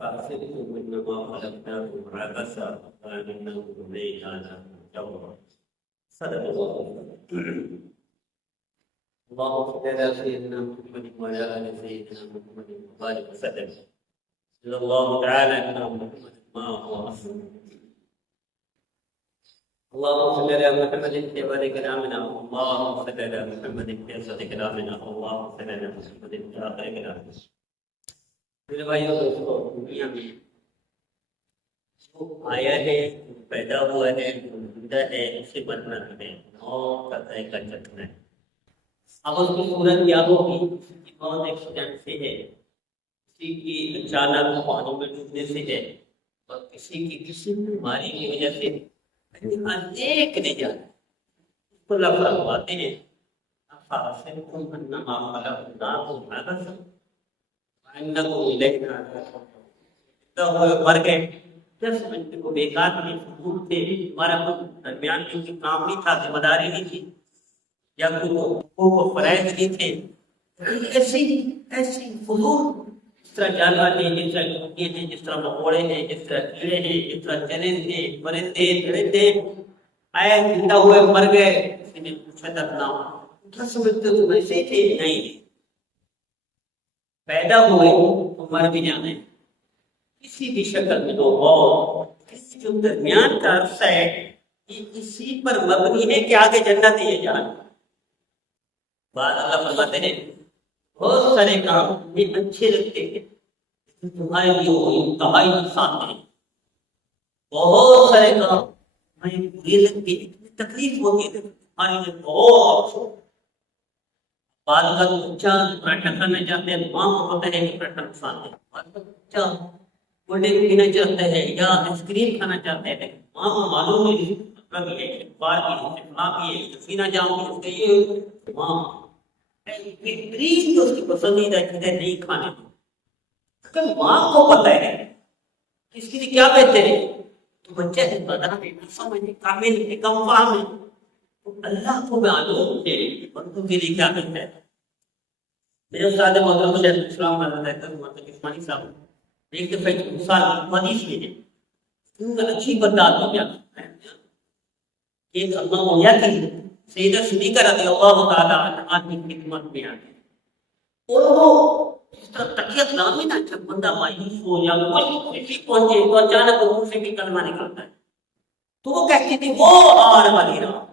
فأحسبتم إنما خلقناكم عبثا وأنكم إلينا لا ترجعون. صدق الله. اللهم صل على سيدنا محمد وعلى آل سيدنا محمد وبارك وسلم. صلى الله تعالى على محمد ما هو أصل. اللهم صل على محمد في أول كلامنا، اللهم صل على محمد في أوسط كلامنا، اللهم صل على محمد في آخر كلامنا. میرے بھائیوں دوستوں، دنیا میں جو آیا ہے، پیدا ہوا ہے، زندہ ہے، اسے بننا ہے، موت کا طے کا چکنا ہے. اب اس کی صورت کیا ہوگی؟ کسی کی موت ایکسیڈنٹ سے ہے، کسی کی اچانک پانی میں ڈوبنے سے ہے، اور کسی کی کسی بیماری کی وجہ سے ایک نے جانا. اس کو لفظ فرماتے ہیں افحسبتم انما خلقناکم عبثا وانکم الینا لا ترجعون. مر گئے 10 منٹ کو بیکار میں فضول تھے، ہمارا درمیان میں کوئی کام نہیں تھا، ذمہ داری نہیں تھی، یا کوئی فرائض نہیں تھے، ایسی فضول. جس طرح جانور ہیں، جس طرح چڑیاں ہیں، جس طرح مکوڑے ہیں، جس طرح کیڑے ہیں، جس طرح چرند ہیں، پرندے درندے آئے، زندہ ہوئے، مر گئے، کسی نے پوچھا تک نہ. 10 منٹ تو ویسے تھے نہیں، پیدا ہوئے تو مر بھی جانے. کسی بھی شکل میں تو ہو، کسی جو درمیان کا عرصہ ہے یہ اسی پر مبنی ہے کہ آگے جنت ہے جان. بعد اللہ فرماتے ہیں بہت سارے کام یہ اچھے لگتے ہیں تمہارے لیے وہ انتہائی نقصان ہے. بہت سارے کام تمہیں بری لگتی ہے، تمہیں تکلیف ہوتی ہے، تمہارے لیے بہت. بعد کا بچہ پراٹھا کھانا چاہتے ہیں، ماں کو پتہ ہے کہ پراٹھا نقصان ہے. بعد کا بچہ کولڈ ڈرنک پینا چاہتا ہے یا آئس کریم کھانا چاہتا ہے، ماں کو معلوم ہے مطلب یہ ہے بار کی فلاں کی ہے، سینا جام کی اس کا یہ ماں بہترین جو اس کی پسندیدہ چیزیں نہیں کھانے. اگر ماں کو پتہ ہے کہ اس کے لیے کیا بہتر ہے تو بچہ سے پتا نہیں سمجھے کامل ہے، کم فہم ہے. اللہ کو معلوم ہے بندوں کے لیے کیا بہتر ہے. میرے استاد محترم شیخ الاسلام حضرت محمد عثمانی صاحب ایک دفعہ مثال حدیث میں ہے، اچھی بات ہو گیا. ایک اللہ مویا کی سیدہ صدیقہ رضی اللہ تعالیٰ عنہا کی خدمت میں آ گئی، اور وہ جس طرح تقیت نامی نا، جب بندہ مایوس ہو یا کوئی خوشی پہنچے تو اچانک منہ سے بھی کلمہ نکلتا ہے، تو وہ کہتی تھی وہ ہار والی رات.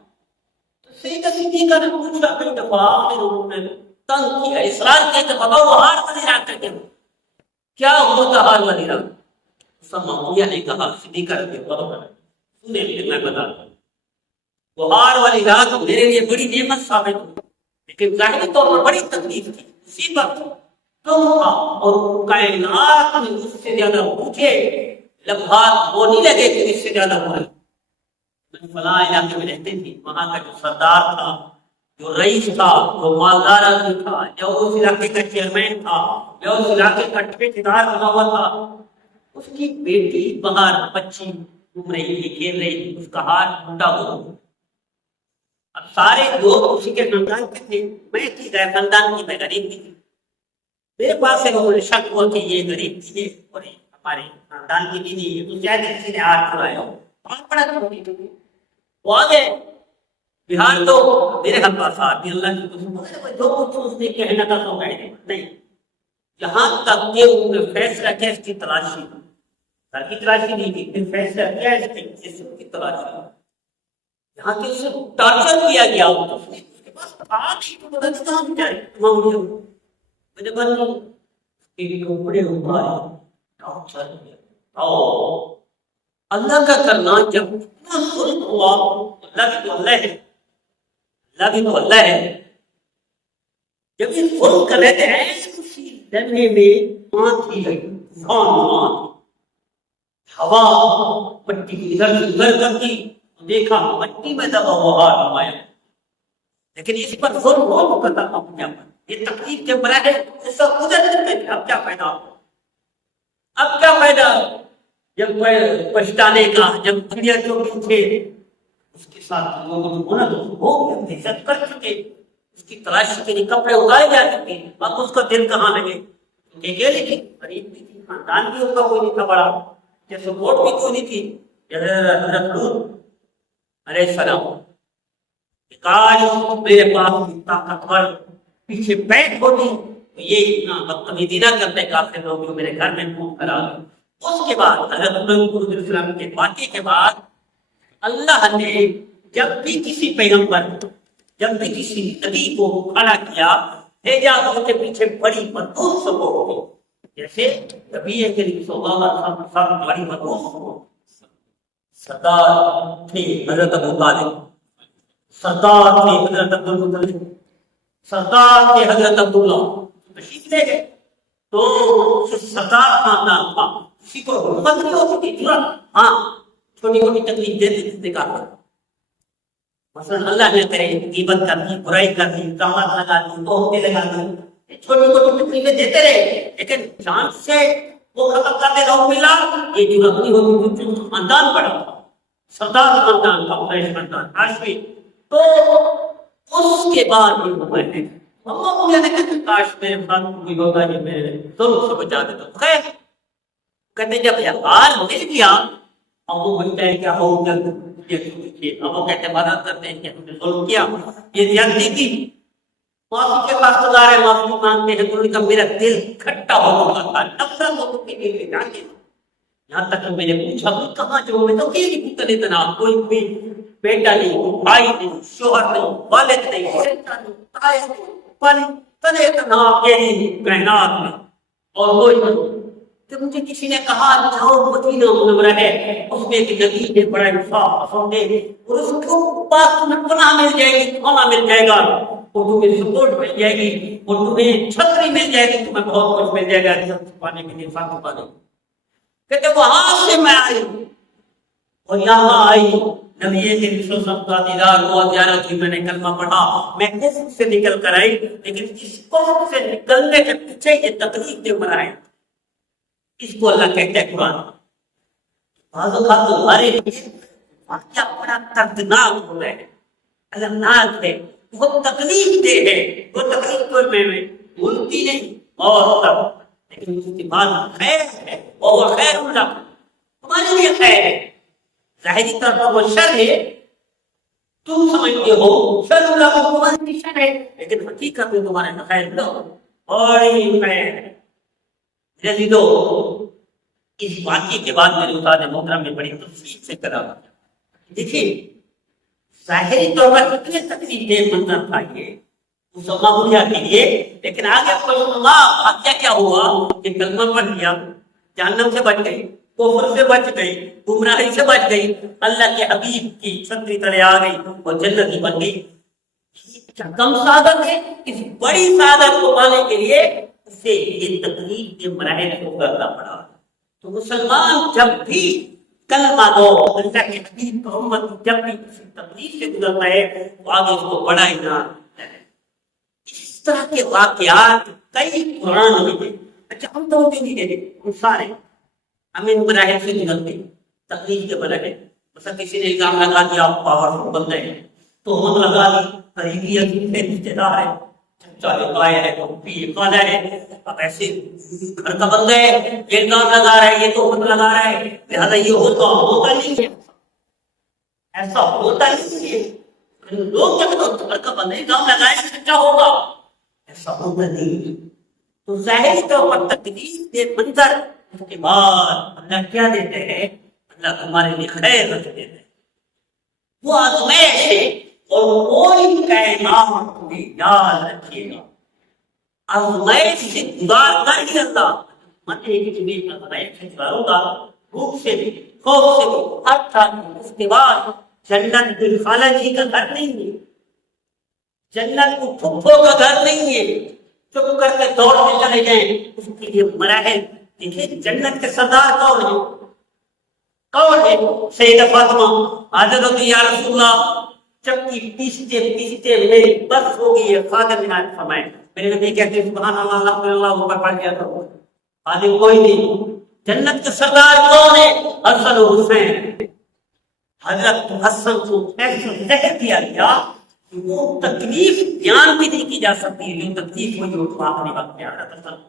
سیدہ صدیقہ نے پوچھا کئی دفعہ، آخر انہوں نے تنگ کیا، اصرار کیا کہ بتاؤ وہ ہار والی رات کا کیا ہوتا ہار والی رات. معاویہ نے کہا صدیقہ رضی اللہ عنہ سنیں پھر میں بتاتا ہوں. وہ ہار والی رات میرے لیے بڑی نعمت ثابت ہوئی، لیکن ظاہری طور پر بڑی تکلیف تھی، مصیبت تھی، اور کائنات میں اس سے زیادہ پوچھے لمحات وہ نہیں لگے کہ اس سے زیادہ ہوا. میں فلاں علاقے میں رہتے تھے، وہاں کا جو سردار تھا، جو رئیس تھا، جو مالدار آدمی تھا، یا اس علاقے کا چیئرمین تھا، یا اس علاقے کا ٹھیکیدار بنا ہوا تھا، اس کی بیٹی باہر بچی گھوم رہی تھی، کھیل رہی تھی، اس کا ہاتھ ٹوٹا ہوا. اب سارے لوگ اسی کے خاندان کے تھے، میں تھی غیر خاندان کی، میں غریب بھی تھی. میرے پاس سے انہوں نے شک ہوا کہ یہ غریب تھی اور ہمارے خاندان کی بھی نہیں ہے، تو شاید کسی نے ہاتھ چھڑایا ہو. بہت بڑا تھا. وہ آگے بہار تو میرے ہم پاس آتی اللہ کی قسم جو کچھ اس نے کہنا تھا تو کہہ دے نہیں، یہاں تک کہ انہوں نے فیصلہ کیا اس کی تلاشی، گھر کی تلاشی نہیں کی، پھر فیصلہ کیا اس کی تلاشی، یہاں کہ اسے ٹارچر کیا گیا. اس کے پاس آج ہی تو پتہ نہیں کہاں جائے. میرے بھائی کے کپڑے اتارے، ٹارچر کیا. اللہ کا کرنا جب اتنا ظلم ہوا، اللہ بھی تو اللہ ہے، اللہ بھی تو اللہ ہے. جب یہ ظلم کر رہے تھے اسی لمحے میں آنکھ ہی لگی، ہوا مٹی کی ادھر سے ادھر کرتی، دیکھا مٹی میں دبا ہوا ہار نمایا. لیکن اس پر ظلم ہو مقدر اپنے پر یہ تکلیف کے برائے اس کا گزر چکے تھے. اب کیا فائدہ، اب کیا فائدہ. جب پچھتانے کا، جب دنیا جو بھی تھے اس کے ساتھ لوگوں کو نہ ہو عزت کر چکے، اس کی تلاشی کے لیے کپڑے اگائے جا چکے، اب اس کا دل کہاں لگے؟ اکیلے تھی، غریب بھی تھی، خاندان بھی اس کا کوئی نہیں تھا بڑا، یا سپورٹ بھی کوئی نہیں تھی۔ حضرت لوط علیہ السلام، کاش میرے پاس طاقتور پیچھے بیٹھ ہوتی تو یہ بدتمیزی نہ کرتے کافر لوگ جو میرے گھر میں منہ کرا۔ اس کے بعد حضرت لوط علیہ السلام کے واقعے کے بعد اللہ نے جب بھی کسی پیغمبر، جب بھی کسی نبی کو کھڑا کیا، بھیجا اس کے پیچھے بڑی مضبوط سپورٹ ہوئی۔ جیسے نبی کریم صلی اللہ علیہ وسلم بڑی مضبوط سپورٹ، سردار تھے حضرت ابو طالب، سردار تھے حضرت عبد المطلب، سردار تھے حضرت عبداللہ، تشریف لے گئے تو سردار خاندان تھا، کسی کو حکومت نہیں ہوتی تھی، ہاں چھوٹی موٹی تکلیف دے دیتے تھے کافر، مثلا اللہ نے کرے غیبت کر دی، برائی کر دی، الزامات لگا دی، تہمتیں لگا دی، چھوٹی موٹی تکلیفیں دیتے رہے، لیکن جان سے وہ ختم کر دے رہو ملا، یہ ضرورت نہیں ہوتی تھی۔ خاندان بڑا تھا، سردار خاندان کا، قریش خاندان، ہاشمی، تو اس کے بعد یہ ہوا ہے اللہ نے کہا کہ کاش میرے ساتھ کوئی ہوتا ہے میرے ظلم سے بچا دیتا۔ خیر کہتے جب یہ حال مل گیا، اب وہ بولتا ہے کیا ہو جلد، اب وہ کہتے مدد کرتے ہیں کہ ہم نے ظلم کیا، یہ زیادتی کی، معافی کے پاس گزار ہے، معافی مانگتے ہیں، تو ان کا میرا دل کھٹا ہو چکا تھا، نفرت ہو چکی تھی، یہاں تک میں نے پوچھا کہاں جو میں تو کہ پوچھا اتنا کوئی بھی بیٹا نہیں، بھائی نہیں، شوہر نہیں، والد نہیں، بیٹا نہیں، تایا نہیں، تنے اتنا اکیلی کائنات میں، اور کوئی نہیں کہ مجھے کسی نے کہا جاؤ مدینہ منورہ ہے، اس میں ایک نبی ہے بڑا انصاف پسند ہے، اور اس کے پاس تمہیں پناہ مل جائے گی، کھانا مل جائے گا، اور تمہیں سپورٹ مل جائے گی، اور تمہیں چھتری مل جائے گی، تمہیں بہت کچھ مل جائے گا چھپانے کے لیے، ساتھ پانے کہتے وہاں سے میں آئی اور یہاں آئی، نبی کے وسلم کا دیدار ہوا، زیارت ہوئی، میں نے کلمہ پڑھا، میں کفر سے نکل کر آئی، لیکن اس کفر سے نکلنے کے پیچھے یہ تکلیف دے مرائے، اس کو اللہ کہتے ہیں قرآن۔ بعض اوقات تمہارے لیے واقعہ بڑا دردناک ہو رہا ہے، المناک ہے، بہت تکلیف دہ ہے، وہ تکلیف کو میں بھولتی نہیں اور تب، لیکن اس کے بعد خیر ہے، اور خیر اللہ تمہارے لیے خیر ہے، ظاہری طور پر وہ شر ہے، تم سمجھتے ہو شر اللہ کو تمہارے لیے شر ہے، لیکن حقیقت میں تمہارے لیے خیر لو بڑی خیر ہے۔ رضیدو اس واقعے کے بعد میرے استاد محترم نے بڑی تفصیل سے کرا، دیکھیے ظاہری طور پر کتنے تکلیف دہ منظر تھا یہ مسلمہ کے لیے، لیکن آگے واقعہ کیا ہوا کہ کلمہ پڑھ لیا، جہنم سے بچ گئی، کفر سے بچ گئی، گمراہی سے بچ گئی، اللہ کے حبیب کی چھتری تلے آ گئی، وہ جنتی بن گئی۔ کم سعادت ہے، اس بڑی سعادت کو پانے کے لیے اسے یہ تکلیف کے مراحل کو کرنا پڑا۔ تو مسلمان جب بھی کلمہ دو، اللہ کے حبیب محمد جب بھی کسی تکلیف سے گزرتا ہے تو آگے اس کو بڑا انعام ملتا ہے۔ اس طرح کے واقعات کئی قرآن میں ہیں۔ اچھا ہم تو نہیں دے ہم سارے ہم ان مراحل سے گزرتے ہیں، تکلیف کے مراحل، مثلا کسی نے الزام لگا دیا آپ پاور بندے ہیں، تو ہم لگا دی قریبی عزیز ہے، رشتے دار ہے، چاہے بھائی ہے تو پیر خالہ ہے، اب ایسے گھر کا بندہ ہے، یہ الزام لگا رہا ہے، یہ تہمت لگا رہا ہے، لہٰذا یہ ہوتا نہیں ہے، ایسا ہوتا نہیں ہے، لوگ جب تو گھر کا بندہ الزام لگائے سچا ہوگا، ایسا ہوتا نہیں ہے۔ تو ظاہری طور پر تکلیف کے منظر کے بعد اللہ کیا دیتے ہیں؟ اللہ تمہارے لیے خیر رکھ دیتے ہیں، وہ آزمائش ہے، اور کوئی کائنات میں یاد رکھیے گا آزمائش سے گزار کر ہی اللہ آزمائش سے گزاروں گا، بھوک سے بھی، خوف سے بھی، ہر طرح اس کے بعد جنت کوئی خالہ جی کا گھر نہیں ہے، جنت کو پھپھو کا گھر نہیں ہے، چپ کر کے دوڑتے چلے جائیں، اس کے لیے مراحل دیکھیے۔ جنت کے سردار کون ہیں؟ کون ہے؟ سیدہ فاطمہ حاضر ہوتی یا رسول اللہ، چکی پیستے پیستے میری بس ہو گئی ہے، خادم نے فرمایا، میرے نبی کہتے ہیں سبحان اللہ الحمد للہ اوپر پڑھ گیا تو خادم کوئی نہیں، جنت کے سردار کون ہے؟ حسن و حسین۔ حضرت حسن کو ایسا زہر دیا گیا کہ وہ تکلیف بیان بھی نہیں کی جا سکتی، جو تکلیف ہوئی وہ تو آخری وقت میں حضرت حسن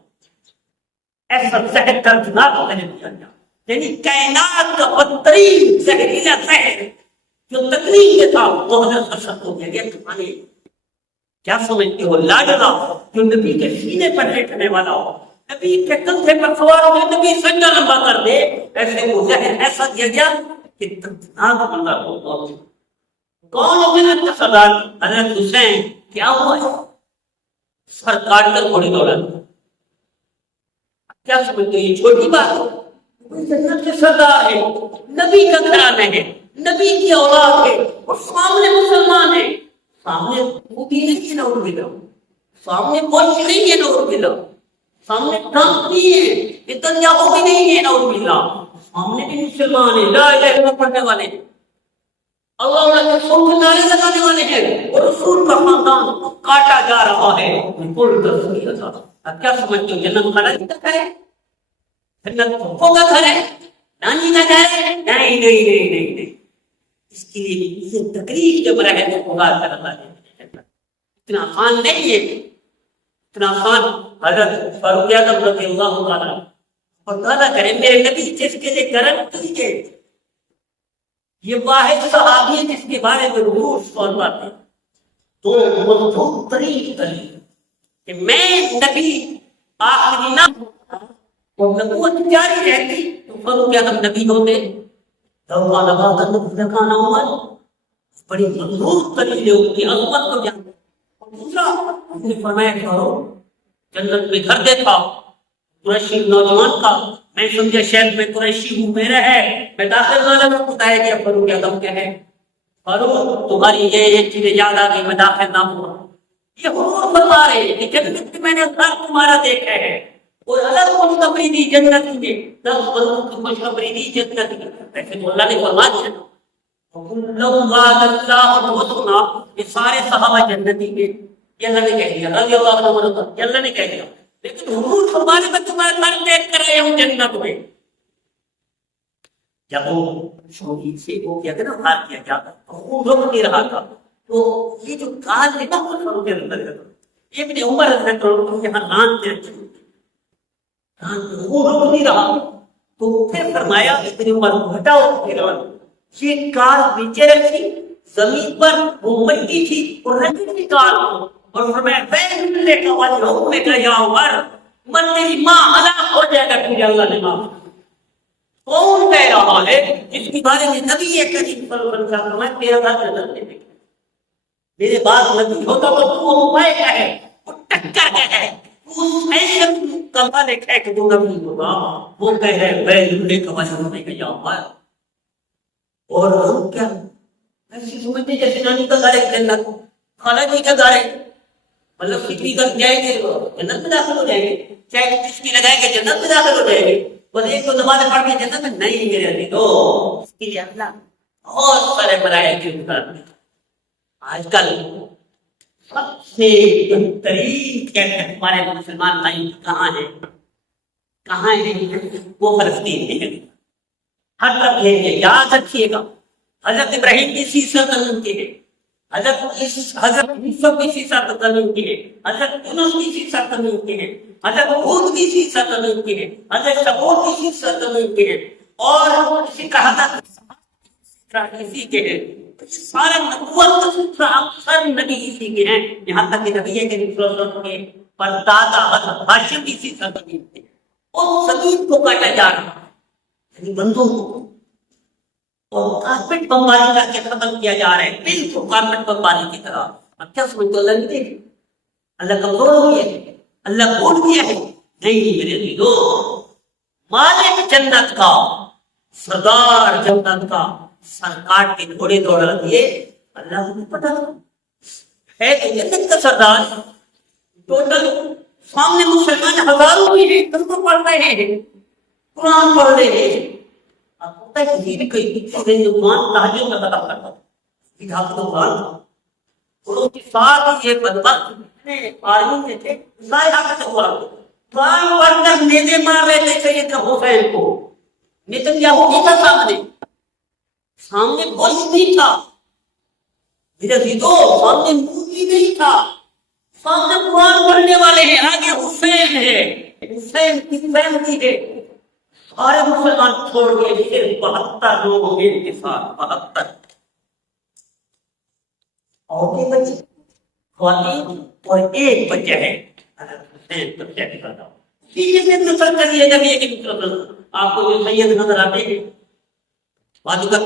ایسا زہر دردناک زہر دیا گیا، یعنی کائنات کا بدترین زہریلا زہر جو تکلیف میں تھا وہ حضرت حسن کو دیا گیا۔ تمہارے کیا سمجھتے ہو؟ لاڈلا جو نبی کے سینے پر بیٹھنے والا ہو، نبی کے کندھے پر سوار ہو کے نبی سجدہ لمبا کر دے، ایسے وہ زہر ایسا دیا گیا کہ دردناک منظر ہو۔ کون ہو جنت کا سردار؟ حضرت حسین۔ کیا ہوا ہے؟ سر کاٹ کر گھوڑے دوڑا۔ کیا سمجھتے ہو یہ چھوٹی بات ہے؟ وہ جنت کے سردار ہے، نبی کا گھرانہ ہے، نبی کی اولاد ہے، اور سامنے مسلمان ہے، سامنے وہ بھی نہیں ہے، نور بلو سامنے پوچھ نہیں ہے، نور بلو سامنے ٹرمپ نہیں ہے، نتنیاہو بھی نہیں ہے، نور بلو سامنے بھی مسلمان ہے، لا الہ الا اللہ پڑھنے والے ہیں، اللہ کے رسول کے نعرے لگانے والے ہیں، اور رسول کا خاندان کاٹا جا رہا ہے۔ بالکل تصویر تھا۔ اب کیا سمجھتے ہو جنت خالہ جی کا گھر ہے؟ جنت پھوپھو کا گھر ہے؟ نانی کا گھر ہے؟ نہیں نہیں نہیں نہیں نہیں، اس کے لیے تکلیف کے برائے کو پکار کر اللہ نے اتنا آسان نہیں ہے، اتنا آسان۔ حضرت فاروق اعظم رضی اللہ تعالیٰ اور تعالیٰ کرے میرے نبی جس کے لیے کرم کیجیے، یہ واحد صحابی ہے جس کے بارے میں روح فرماتے تو مضبوط ترین دلیل کہ میں نبی آخری نہ اور نبوت جاری رہتی تو فاروق اعظم نبی ہوتے، بڑی مضبوط دلیل ہے ان کی عظمت کو جانتے۔ دوسرا اس نے فرمایا کرو جنت میں گھر دیکھا قریشی نوجوان کا، میں سمجھا شاید میں قریشی ہوں، میرا ہے، میں داخل نہ لگا، بتایا گیا فاروق اعظم کیا ہے، فاروق تمہاری یہ چیزیں یاد آ گئی، میں داخل نہ ہوا۔ یہ حضور فرما رہے ہیں کہ جنت میں میں نے گھر تمہارا دیکھا ہے، اور الگ خوشخبری دی جنت میں، 10 بندوں کی خوشخبری دی جنت میں، ویسے تو اللہ نے فرما دیا نا یہ سارے صحابہ جنتی کے، یہ اللہ نے کہہ دیا، رضی اللہ عنہ، یہ اللہ نے کہہ دیا، لیکن حضور فرمانے میں تمہارا گھر دیکھ کر رہے ہوں جنت میں۔ جب وہ شوقی سے وہ کیا تھا نا بھار کیا جاتا خون رک نہیں رہا تھا، تو یہ جو کال ہے نا وہ فاروق اندر ابن عمر رضی اللہ عنہ یہاں ران پہ رکھی خون رک نہیں رہا، تو پھر فرمایا ابن عمر ہٹاؤ پھر یہ کال نیچے رکھی زمین پر، وہ مٹی تھی اور رکھی کال کو، اور فرمایا بے کا وجہ میں کہا یا عمر من تیری ماں ہلاک ہو جائے گا، تجھے اللہ نے معاف۔ کون کہہ رہا ہے جس کے بارے میں نبی کریم صلی اللہ علیہ وسلم فرمایا تیرا گھر جنت میں دیکھا، میرے بعد نبی ہوتا تو تو ہوا ہے، وہ ٹکر ہے، اس حیثیت کا مالک ہے کہ جو نبی ہوگا وہ کہہ رہے بے کا وجہ میں کہا یا عمر۔ اور ہم کیا ایسی سمجھتے جیسے نانی کا گھر ہے جنت، خالہ جی کا گھر ہے، مطلب فکری کر جائیں گے جنت میں داخل ہو جائیں گے، چاہے کس کی لگائیں گے جنت میں داخل ہو جائیں گے، بس ایک تو نماز پڑھ کے جنت میں نہیں میرے عزیز ہو، اس کے لیے اللہ بہت سارے بنائے کیوں کرتے۔ آج کل سب سے بہترین کہتے ہیں ہمارے مسلمان بھائی کہاں ہیں، کہاں ہیں؟ وہ فلسطین میں ہیں، ہر طرف ہے، یاد رکھیے گا حضرت ابراہیم بھی اسی سرزمین کے ہیں، حضرت یوسف بھی اسی سرزمین کے ہیں، حضرت یونس بھی اسی سرزمین کے ہیں، حضرت ہود بھی اسی سرزمین کے ہیں، حضرت شمعون بھی اسی سرزمین کے ہیں، اور اسی کا حضرت اسی کے ہیں، سارے نبوت اکثر نبی اسی کے ہیں، یہاں تک کہ نبی کریم صلی اللہ علیہ وسلم کے پردادا حضرت ہاشم بھی اسی سرزمین کے ہیں۔ اس زمین کو کاٹا جا رہا ہے، بندوں کو اور کارپیٹ بمباری کر کے ختم کیا جا رہا ہے، بالکل کارپیٹ بمباری کی طرح۔ اب کیا سمجھتے اللہ نہیں دیکھے؟ اللہ کمزور ہو گیا ہے، اللہ بھول گیا ہے؟ نہیں میرے عزیزو، مالک جنت کا، سردار جنت کا سر کاٹ کے گھوڑے دوڑا دیے، اللہ کو پتا ہے کہ جنت کا سردار ٹوٹل سامنے مسلمان ہزاروں بھی ہیں، کلمہ پڑھ رہے ہیں، قرآن پڑھ رہے ہیں، کسی بھی کوئی قرآن لہجوں میں ختم کرتا اور اس کے ساتھ یہ بدبخت جتنے آدمی میں تھے ضائع کرتے ہوا، قرآن پڑھ کر نیزے مار رہے تھے سیدنا حسین کو، نیتنیاہو نہیں تھا سامنے بش نہیں تھا، میرے عزیزو سامنے مودی نہیں تھا، سامنے قرآن پڑھنے والے ہیں، آگے حسین ہے، حسین کی فیملی ہے، سارے مسلمان چھوڑ کے صرف 72 لوگ ہیں ان کے ساتھ، 72 عورتیں بچے خواتین اور ایک بچہ ہے حسین پر چیک کرتا ہوں پیچھے سے نظر کریے جب یہ کہ آپ کو جو سید نظر آتے ہیں بازو کا